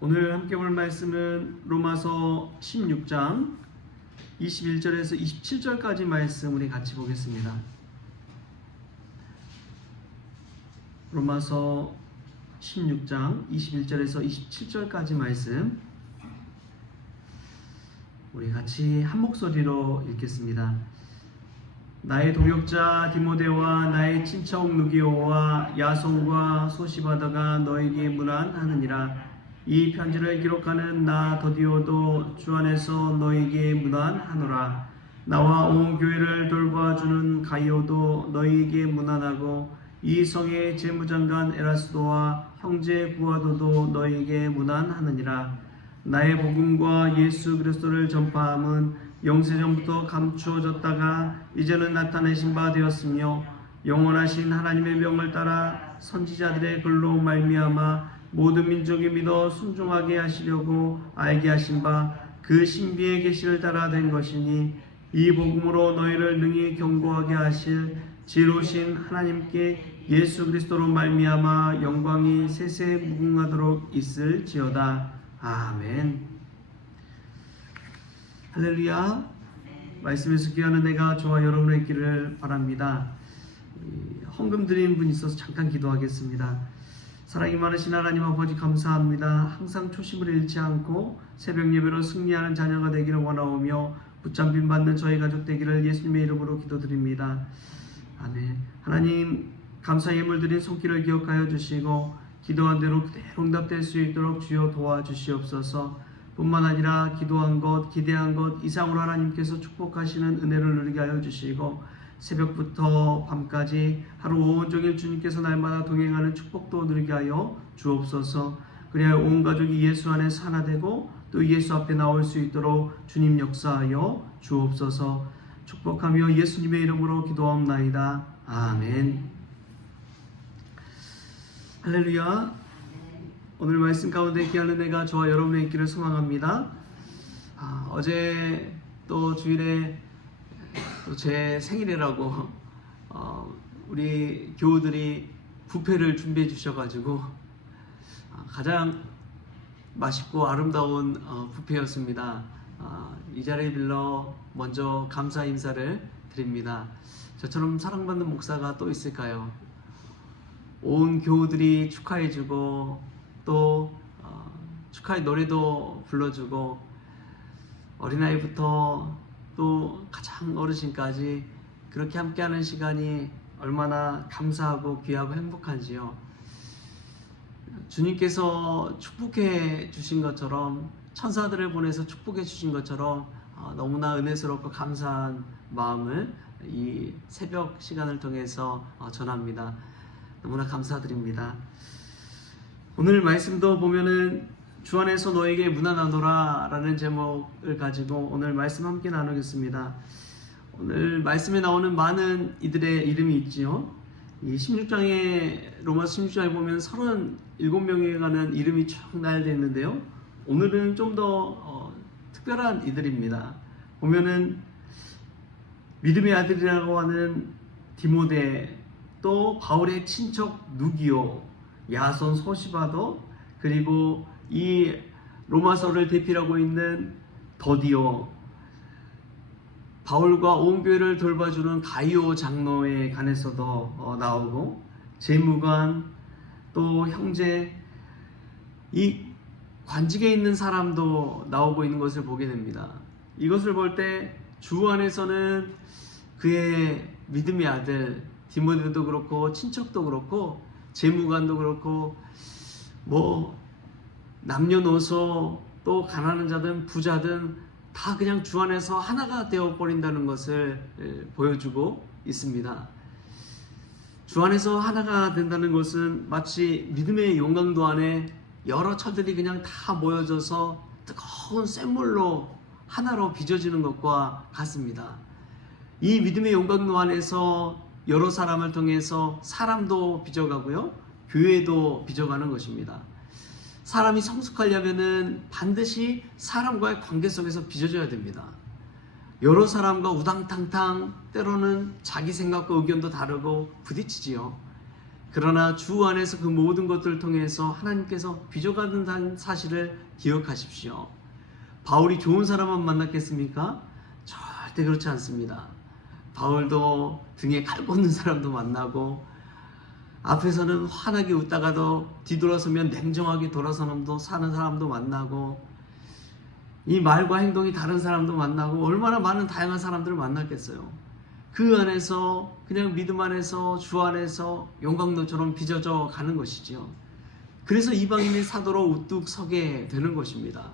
오늘 함께 볼 말씀은 로마서 16장 21절에서 27절까지 말씀 우리 같이 보겠습니다. 로마서 16장 21절에서 27절까지 말씀 우리 같이 한 목소리로 읽겠습니다. 나의 동역자 디모데와 나의 친척 누기오와 야손과 소시바다가 너에게 문안하느니라. 이 편지를 기록하는 나 더디오도 주 안에서 너에게 문안하노라. 나와 온 교회를 돌봐주는 가이오도 너에게 문안하고 이 성의 재무장관 에라스도와 형제 부하도도 너에게 문안하느니라. 나의 복음과 예수 그리스도를 전파함은 영세전부터 감추어졌다가 이제는 나타내신 바 되었으며 영원하신 하나님의 명을 따라 선지자들의 글로 말미암아 모든 민족이 믿어 순종하게 하시려고 알게 하신 바 그 신비의 계시를 따라 된 것이니 이 복음으로 너희를 능히 경고하게 하실 지혜로우신 하나님께 예수 그리스도로 말미암아 영광이 세세 무궁하도록 있을지어다. 아멘. 할렐루야. 말씀에서 귀하는 내가 저와 여러분의 있기를 바랍니다. 헌금 드리는 분이 있어서 잠깐 기도하겠습니다. 사랑이 많으신 하나님 아버지 감사합니다. 항상 초심을 잃지 않고 새벽 예배로 승리하는 자녀가 되기를 원하오며 붙잡힘 받는 저희 가족 되기를 예수님의 이름으로 기도드립니다. 아멘. 하나님 감사 예물 드린 손길을 기억하여 주시고 기도한 대로 그대로 응답될 수 있도록 주여 도와주시옵소서. 뿐만 아니라 기도한 것, 기대한 것 이상으로 하나님께서 축복하시는 은혜를 누리게 하여 주시고 새벽부터 밤까지 하루 온종일 주님께서 날마다 동행하는 축복도 누리게 하여 주옵소서. 그래야 온 가족이 예수 안에서 하나 되고 또 예수 앞에 나올 수 있도록 주님 역사하여 주옵소서. 축복하며 예수님의 이름으로 기도하옵나이다. 아멘. 할렐루야. 오늘 말씀 가운데 귀한 은혜가 저와 여러분의 있기를 소망합니다. 어제 또 주일에 또 제 생일이라고 우리 교우들이 뷔페를 준비해 주셔가지고 가장 맛있고 아름다운 뷔페였습니다. 이 자리에 빌러 먼저 감사 인사를 드립니다. 저처럼 사랑받는 목사가 또 있을까요? 온 교우들이 축하해주고 또 축하의 노래도 불러주고 어린아이부터 또 가장 어르신까지 그렇게 함께하는 시간이 얼마나 감사하고 귀하고 행복한지요. 주님께서 축복해 주신 것처럼 천사들을 보내서 축복해 주신 것처럼 너무나 은혜스럽고 감사한 마음을 이 새벽 시간을 통해서 전합니다. 너무나 감사드립니다. 오늘 말씀도 보면은 주 안에서 너에게 문안하노라 라는 제목을 가지고 오늘 말씀 함께 나누겠습니다. 오늘 말씀에 나오는 많은 이들의 이름이 있지요. 이 16장에 로마서 16장에 보면 37명에 관한 이름이 쭉 나열되어 있는데요. 오늘은 좀 더 특별한 이들입니다. 보면은 믿음의 아들이라고 하는 디모데, 또 바울의 친척 누기오, 야손 소시바도, 그리고 이 로마서를 대표하고 있는 더디오, 바울과 온 교회를 돌봐주는 가이오 장로에 관해서도 나오고 재무관, 또 형제, 이 관직에 있는 사람도 나오고 있는 것을 보게 됩니다. 이것을 볼 때 주 안에서는 그의 믿음의 아들 디모데도 그렇고 친척도 그렇고 재무관도 그렇고 남녀노소 또 가난한 자든 부자든 다 그냥 주 안에서 하나가 되어버린다는 것을 보여주고 있습니다. 주 안에서 하나가 된다는 것은 마치 믿음의 용광도 안에 여러 철들이 그냥 다 모여져서 뜨거운 샘물로 하나로 빚어지는 것과 같습니다. 이 믿음의 용광도 안에서 여러 사람을 통해서 사람도 빚어가고요, 교회도 빚어가는 것입니다. 사람이 성숙하려면은 반드시 사람과의 관계 속에서 빚어져야 됩니다. 여러 사람과 우당탕탕 때로는 자기 생각과 의견도 다르고 부딪히지요. 그러나 주 안에서 그 모든 것들을 통해서 하나님께서 빚어가는 사실을 기억하십시오. 바울이 좋은 사람만 만났겠습니까? 절대 그렇지 않습니다. 바울도 등에 칼 꽂는 사람도 만나고, 앞에서는 환하게 웃다가도 뒤돌아서면 냉정하게 돌아서는 사는 사람도 만나고, 이 말과 행동이 다른 사람도 만나고, 얼마나 많은 다양한 사람들을 만났겠어요. 그 안에서 그냥 믿음 안에서 주 안에서 용광로처럼 빚어져 가는 것이지요. 그래서 이방인의 사도로 우뚝 서게 되는 것입니다.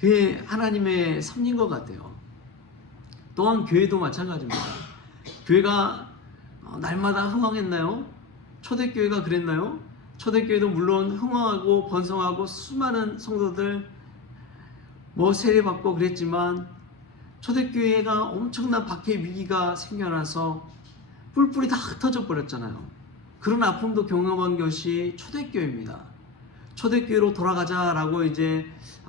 그게 하나님의 섭리인 것 같아요. 또한 교회도 마찬가지입니다. 교회가 날마다 흥황했나요? 초대교회가 그랬나요? 초대교회도 물론 흥황하고 번성하고 수많은 성도들 세례받고 그랬지만, 초대교회가 엄청난 박해 위기가 생겨나서 뿔뿔이 다 흩어져 버렸잖아요. 그런 아픔도 경험한 것이 초대교회입니다. 초대교회로 돌아가자라고 이제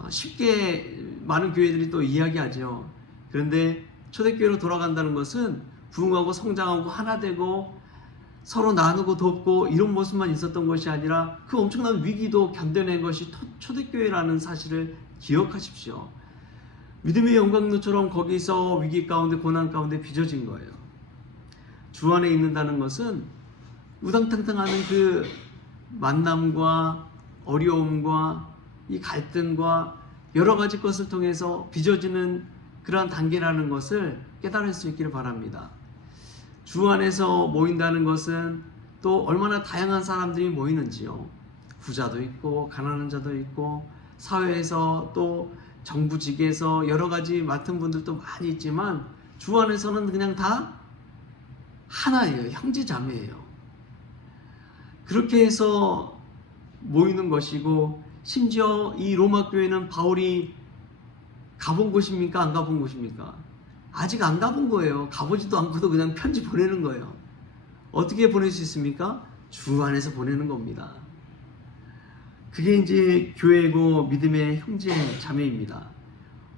쉽게 많은 교회들이 또 이야기하죠. 그런데 초대교회로 돌아간다는 것은 부흥하고 성장하고 하나 되고 서로 나누고 돕고 이런 모습만 있었던 것이 아니라 그 엄청난 위기도 견뎌낸 것이 초대교회라는 사실을 기억하십시오. 믿음의 영광로처럼 거기서 위기 가운데 고난 가운데 빚어진 거예요. 주 안에 있는다는 것은 우당탕탕하는 그 만남과 어려움과 이 갈등과 여러 가지 것을 통해서 빚어지는 그러한 단계라는 것을 깨달을 수 있기를 바랍니다. 주 안에서 모인다는 것은 또 얼마나 다양한 사람들이 모이는지요. 부자도 있고 가난한 자도 있고 사회에서 또 정부직에서 여러 가지 맡은 분들도 많이 있지만, 주 안에서는 그냥 다 하나예요. 형제 자매예요. 그렇게 해서 모이는 것이고, 심지어 이 로마 교회는 바울이 가본 곳입니까? 안 가본 곳입니까? 아직 안 가본 거예요. 가보지도 않고도 그냥 편지 보내는 거예요. 어떻게 보낼 수 있습니까? 주 안에서 보내는 겁니다. 그게 이제 교회고 믿음의 형제 자매입니다.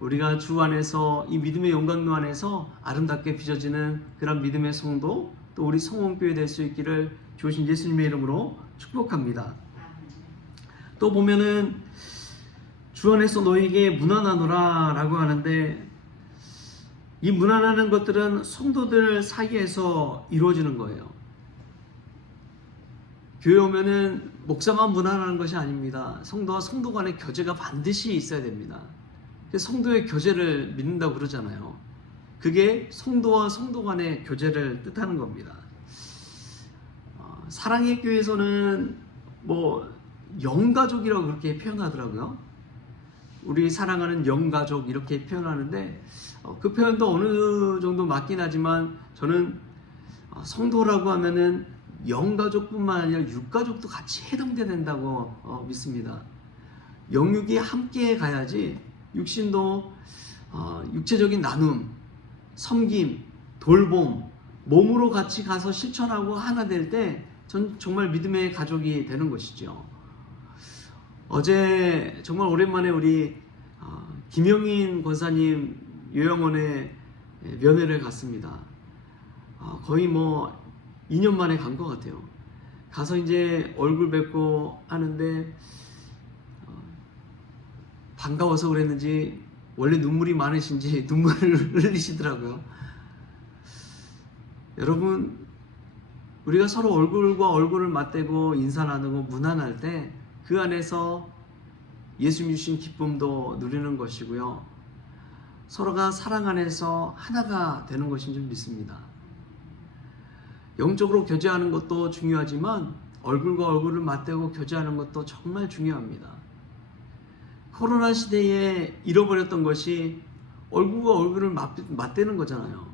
우리가 주 안에서 이 믿음의 영광로 안에서 아름답게 빚어지는 그런 믿음의 성도, 또 우리 성원교회 될 수 있기를 주신 예수님의 이름으로 축복합니다. 또 보면은 주 안에서 너에게 문안하노라 라고 하는데, 이 문안하는 것들은 성도들 사이에서 이루어지는 거예요. 교회 오면은 목사만 문안하는 것이 아닙니다. 성도와 성도 간의 교제가 반드시 있어야 됩니다. 성도의 교제를 믿는다고 그러잖아요. 그게 성도와 성도 간의 교제를 뜻하는 겁니다. 사랑의 교회에서는 영가족이라고 그렇게 표현하더라고요. 우리 사랑하는 영가족 이렇게 표현하는데, 그 표현도 어느 정도 맞긴 하지만, 저는 성도라고 하면은 영가족뿐만 아니라 육가족도 같이 해당된다고 믿습니다. 영육이 함께 가야지 육신도 육체적인 나눔, 섬김, 돌봄, 몸으로 같이 가서 실천하고 하나 될 때 전 정말 믿음의 가족이 되는 것이죠. 어제 정말 오랜만에 우리 김영인 권사님 요양원에 면회를 갔습니다. 거의 2년 만에 간 것 같아요. 가서 이제 얼굴 뵙고 하는데 반가워서 그랬는지 원래 눈물이 많으신지 눈물을 흘리시더라고요. 여러분, 우리가 서로 얼굴과 얼굴을 맞대고 인사 나누고 문안할 때 그 안에서 예수님 주신 기쁨도 누리는 것이고요. 서로가 사랑 안에서 하나가 되는 것인 줄 믿습니다. 영적으로 교제하는 것도 중요하지만 얼굴과 얼굴을 맞대고 교제하는 것도 정말 중요합니다. 코로나 시대에 잃어버렸던 것이 얼굴과 얼굴을 맞대는 거잖아요.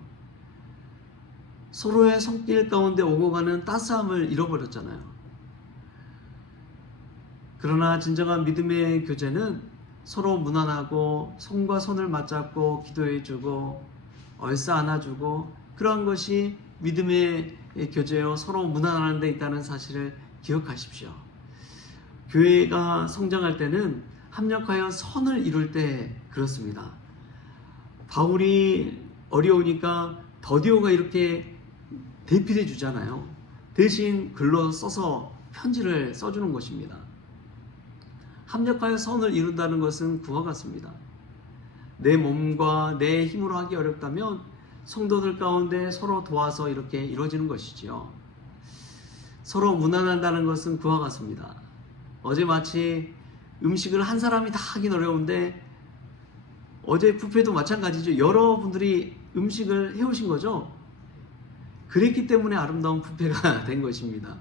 서로의 손길 가운데 오고 가는 따스함을 잃어버렸잖아요. 그러나 진정한 믿음의 교제는 서로 문안하고 손과 손을 맞잡고 기도해주고 얼싸 안아주고, 그러한 것이 믿음의 교제요, 서로 문안하는 데 있다는 사실을 기억하십시오. 교회가 성장할 때는 합력하여 선을 이룰 때 그렇습니다. 바울이 어려우니까 더디오가 이렇게 대필해 주잖아요. 대신 글로 써서 편지를 써주는 것입니다. 합력하여 선을 이룬다는 것은 그와 같습니다. 내 몸과 내 힘으로 하기 어렵다면 성도들 가운데 서로 도와서 이렇게 이루어지는 것이지요. 서로 무난한다는 것은 그와 같습니다. 어제 마치 음식을 한 사람이 다 하긴 어려운데 어제 뷔페도 마찬가지죠. 여러분들이 음식을 해오신 거죠. 그랬기 때문에 아름다운 뷔페가 된 것입니다.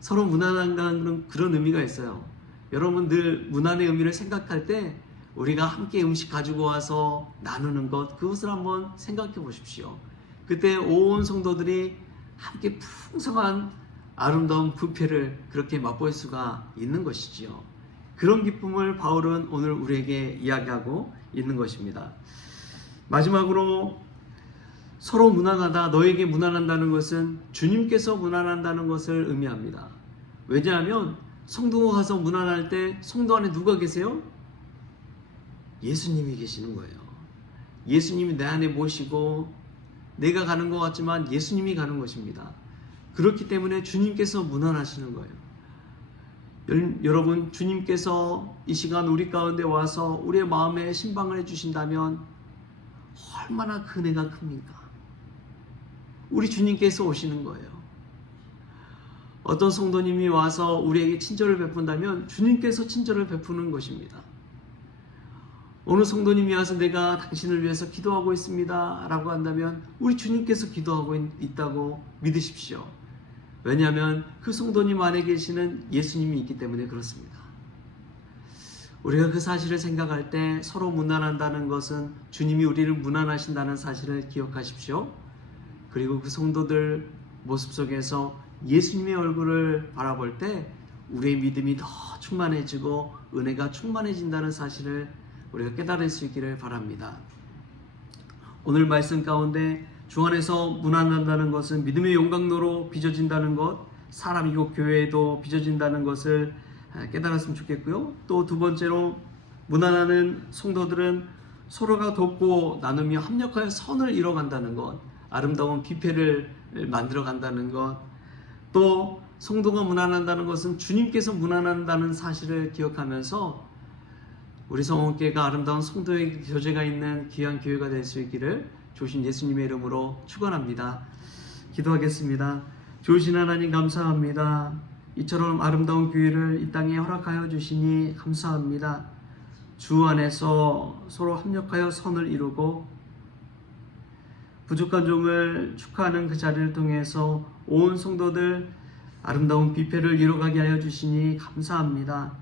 서로 무난한다는 그런 의미가 있어요. 여러분 늘 무난의 의미를 생각할 때 우리가 함께 음식 가지고 와서 나누는 것, 그것을 한번 생각해 보십시오. 그때 온 성도들이 함께 풍성한 아름다운 뷔페를 그렇게 맛볼 수가 있는 것이지요. 그런 기쁨을 바울은 오늘 우리에게 이야기하고 있는 것입니다. 마지막으로 서로 무난하다, 너에게 무난한다는 것은 주님께서 무난한다는 것을 의미합니다. 왜냐하면 성도가 가서 무난할 때 성도 안에 누가 계세요? 예수님이 계시는 거예요. 예수님이 내 안에 모시고 내가 가는 것 같지만 예수님이 가는 것입니다. 그렇기 때문에 주님께서 무난하시는 거예요. 여러분, 주님께서 이 시간 우리 가운데 와서 우리의 마음에 신방을 해주신다면 얼마나 그 은혜가 큽니까? 우리 주님께서 오시는 거예요. 어떤 성도님이 와서 우리에게 친절을 베푼다면 주님께서 친절을 베푸는 것입니다. 어느 성도님이 와서 내가 당신을 위해서 기도하고 있습니다 라고 한다면 우리 주님께서 기도하고 있다고 믿으십시오. 왜냐하면 그 성도님 안에 계시는 예수님이 있기 때문에 그렇습니다. 우리가 그 사실을 생각할 때 서로 무난한다는 것은 주님이 우리를 무난하신다는 사실을 기억하십시오. 그리고 그 성도들 모습 속에서 예수님의 얼굴을 바라볼 때 우리의 믿음이 더 충만해지고 은혜가 충만해진다는 사실을 우리가 깨달을 수 있기를 바랍니다. 오늘 말씀 가운데 주 안에서 무난한다는 것은 믿음의 영광로로 빚어진다는 것, 사람이고 교회에도 빚어진다는 것을 깨달았으면 좋겠고요. 또 두 번째로 무난하는 성도들은 서로가 돕고 나누며 합력하여 선을 이뤄간다는 것, 아름다운 뷔페를 만들어간다는 것, 또 성도가 무난한다는 것은 주님께서 무난한다는 사실을 기억하면서 우리 성원교회가 아름다운 성도의 교제가 있는 귀한 교회가 될 수 있기를 좋으신 예수님의 이름으로 축원합니다. 기도하겠습니다. 좋으신 하나님 감사합니다. 이처럼 아름다운 교회를 이 땅에 허락하여 주시니 감사합니다. 주 안에서 서로 합력하여 선을 이루고 부족한 종을 축하하는 그 자리를 통해서 온 성도들 아름다운 뷔페를 이뤄가게 하여 주시니 감사합니다.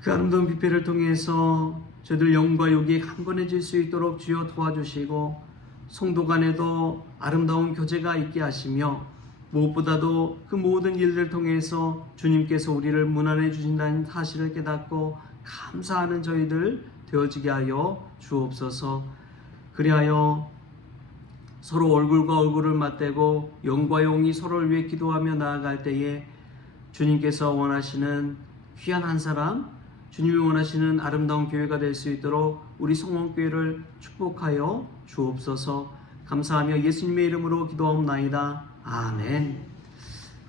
그 아름다운 뷔페를 통해서 저희들 영과 육이 강건해질 수 있도록 주여 도와주시고 성도 간에도 아름다운 교제가 있게 하시며 무엇보다도 그 모든 일들을 통해서 주님께서 우리를 무난해 주신다는 사실을 깨닫고 감사하는 저희들 되어지게 하여 주옵소서. 그리하여 서로 얼굴과 얼굴을 맞대고 영과 영이 서로를 위해 기도하며 나아갈 때에 주님께서 원하시는 귀한 한 사람, 주님이 원하시는 아름다운 교회가 될 수 있도록 우리 성원교회를 축복하여 주옵소서. 감사하며 예수님의 이름으로 기도하옵나이다. 아멘.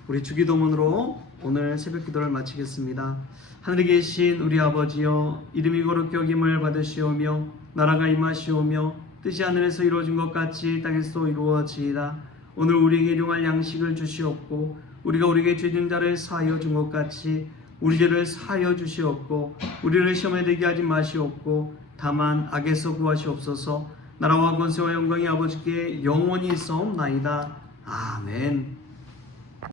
우리 주기도문으로 오늘 새벽 기도를 마치겠습니다. 하늘에 계신 우리 아버지여, 이름이 거룩히 여김을 받으시오며 나라가 임하시오며 뜻이 하늘에서 이루어진 것 같이 땅에서도 이루어지이다. 오늘 우리에게 일용할 양식을 주시옵고 우리가 우리에게 죄진 자를 사하여 준 것 같이 우리 죄를 사하여 주시옵고 우리를 시험에 들게 하지 마시옵고 다만 악에서 구하시옵소서. 나라와 권세와 영광이 아버지께 영원히 있사옵나이다. 아멘.